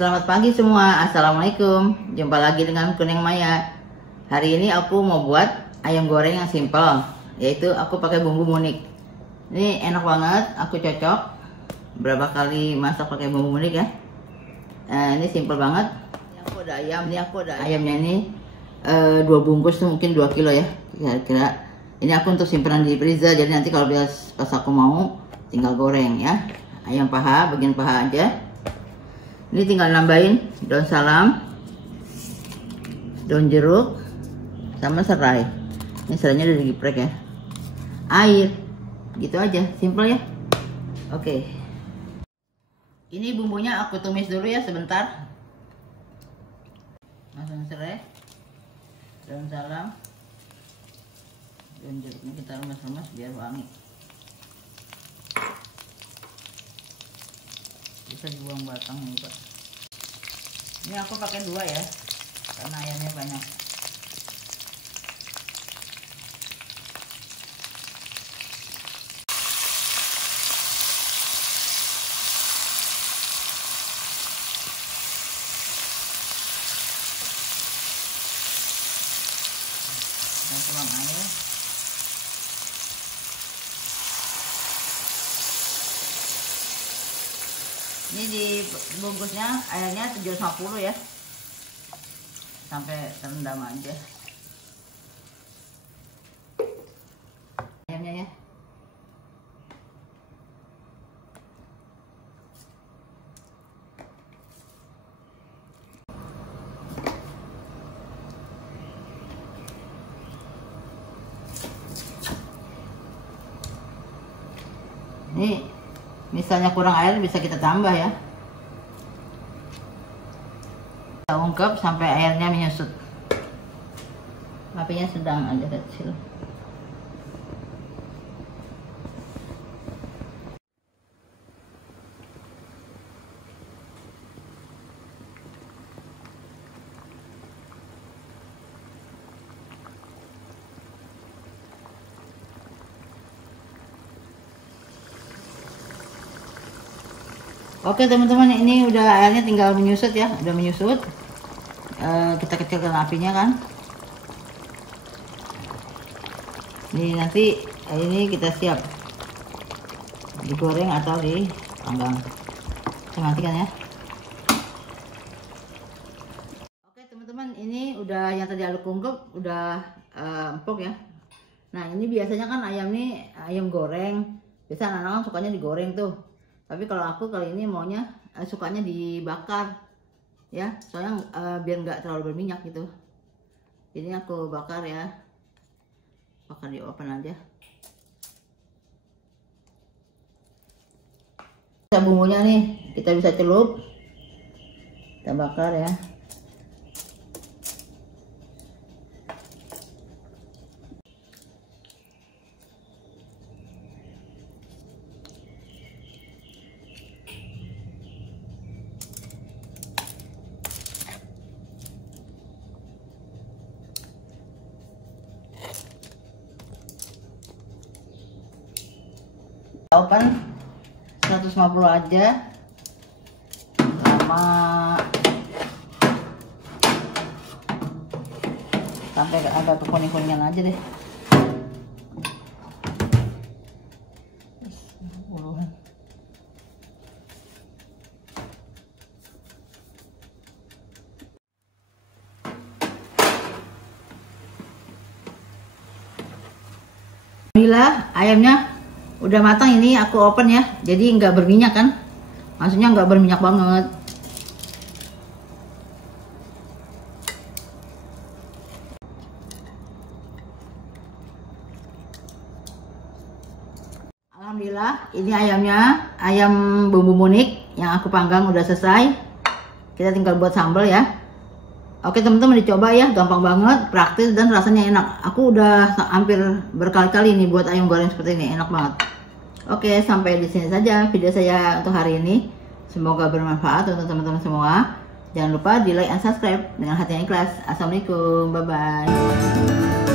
Selamat pagi semua, assalamualaikum. Jumpa lagi dengan Kuning Maya. Hari ini aku mau buat ayam goreng yang simple, yaitu aku pakai bumbu munik. Ini enak banget, aku cocok berapa kali masak pakai bumbu munik ya. Ini simple banget. Ini aku ada ayam, ayamnya ini 2 bungkus tuh mungkin 2 kilo ya kira-kira. Ini aku untuk simpanan di freezer, jadi nanti kalau pas aku mau tinggal goreng ya. Ayam paha, bagian paha aja. Ini tinggal nambahin daun salam, daun jeruk, sama serai. Ini serainya udah digeprek ya. Air, gitu aja, simple ya. Oke. Ini bumbunya aku tumis dulu ya sebentar. Masukkan serai, daun salam, daun jeruknya kita remas-remas biar wangi. Bisa dibuang batangnya juga. Ini aku pakai 2 ya, karena ayamnya banyak. Dan tuang air. Ini dibungkusnya airnya 750 ya, sampai terendam aja ayamnya ya. Ini misalnya kurang air bisa kita tambah ya. Kita ungkep sampai airnya menyusut. Apinya sedang aja kecil. Oke teman-teman, ini udah airnya tinggal menyusut ya, udah menyusut. Kita kecilkan apinya kan. Ini nanti ini kita siap digoreng atau dipanggang. Kita matikan ya. Oke teman-teman, ini udah yang tadi aduk ungkep udah empuk ya. Nah ini biasanya kan ayam nih ayam goreng, biasa anak-anak sukanya digoreng tuh. Tapi kalau aku kali ini maunya sukanya dibakar ya, soalnya biar nggak terlalu berminyak gitu. Ini aku bakar ya, bakar di oven aja. Bumbunya nih kita bisa celup, kita bakar ya. Oven 150 aja, sama sampai agak kekuning-kuningan aja deh. Alhamdulillah ayamnya udah matang. Ini aku open ya, jadi nggak berminyak kan, maksudnya nggak berminyak banget. Alhamdulillah ini ayamnya, ayam bumbu munik yang aku panggang udah selesai. Kita tinggal buat sambal ya. Oke teman-teman, dicoba ya, gampang banget, praktis dan rasanya enak. Aku udah hampir berkali-kali nih buat ayam goreng seperti ini, enak banget. Oke, sampai di sini saja video saya untuk hari ini. Semoga bermanfaat untuk teman-teman semua. Jangan lupa di like dan subscribe dengan hati yang ikhlas. Assalamualaikum, bye bye.